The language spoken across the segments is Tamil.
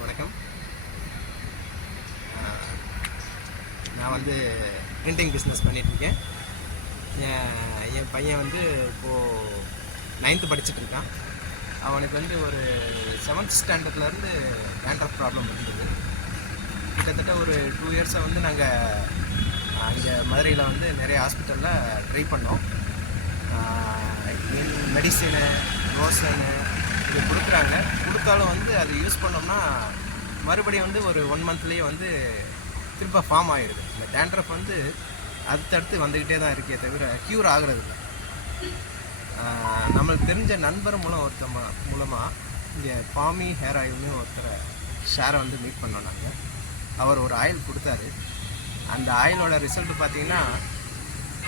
வணக்கம். நான் வந்து பிரிண்டிங் பிஸ்னஸ் பண்ணிகிட்ருக்கேன். என் பையன் வந்து இப்போது 9th படிச்சுட்ருக்கான். அவனுக்கு வந்து ஒரு 7th ஸ்டாண்டர்ட்லேருந்து டேண்ட்ரஃப் ப்ராப்ளம் இருந்தது. கிட்டத்தட்ட ஒரு 2 இயர்ஸை வந்து நாங்கள் அங்கே மதுரையில் வந்து நிறைய ஹாஸ்பிட்டலில் ட்ரை பண்ணோம். மெடிசனு, லோஷனு இது கொடுத்தாலும் வந்து அது யூஸ் பண்ணோம்னா மறுபடியும் வந்து ஒரு 1 மந்த்லேயே வந்து திரும்ப ஃபார்ம் ஆகிடுது. இந்த டேண்ட்ரஃப் வந்து அடுத்தடுத்து வந்துக்கிட்டே தான் இருக்கே தவிர க்யூர் ஆகிறது இல்லை. நம்மளுக்கு தெரிஞ்ச நண்பர் மூலமாக இங்கே பாமி ஹேர் ஆயில்னு ஒருத்தரை ஷேரை வந்து மீட் பண்ணோம் நாங்கள். அவர் ஒரு ஆயில் கொடுத்தாரு. அந்த ஆயிலோட ரிசல்ட் பார்த்திங்கன்னா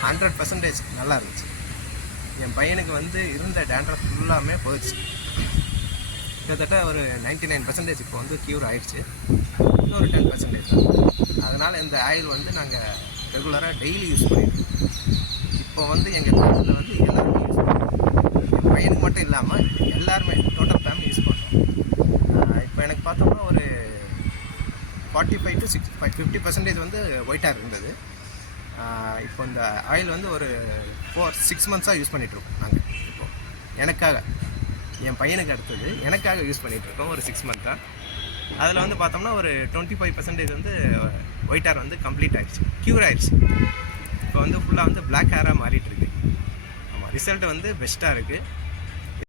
100% நல்லா இருந்துச்சு. என் பையனுக்கு வந்து இருந்த டேண்ட்ரஃப் ஃபுல்லாமே போயிடுச்சு. கிட்டத்தட்ட ஒரு 99% இப்போ வந்து க்யூர் ஆகிடுச்சு. இன்னொரு 10% தான். அதனால் இந்த ஆயில் வந்து நாங்கள் ரெகுலராக டெய்லி யூஸ் பண்ணியிருக்கோம். இப்போ வந்து எங்கள் ஃபேமிலியில் வந்து எல்லாருமே யூஸ் பண்ணுறோம். என் பையனுக்கு மட்டும் இல்லாமல் எல்லாருமே டோட்டல் ஃபேமிலி யூஸ் பண்ணுறோம். இப்போ எனக்கு பார்த்தோம்னா ஒரு 45 to 50% வந்து ஒயிட்டாக இருந்தது. இப்போ இந்த ஆயில் வந்து ஒரு 6 months யூஸ் பண்ணிகிட்ருக்கோம் நாங்கள். இப்போது எனக்காக, என் பையனுக்கு அடுத்தது எனக்காக யூஸ் பண்ணிகிட்ருக்கோம் ஒரு 6 months. அதில் வந்து பார்த்தோம்னா ஒரு 25% வந்து ஒயிட் ஹேர் வந்து கம்ப்ளீட் ஆகிடுச்சு, க்யூர் ஆகிடுச்சு. இப்போ வந்து ஃபுல்லாக வந்து பிளாக் ஹேராக மாறிட்டுருக்கு. ஆமாம், ரிசல்ட் வந்து பெஸ்ட்டாக இருக்குது.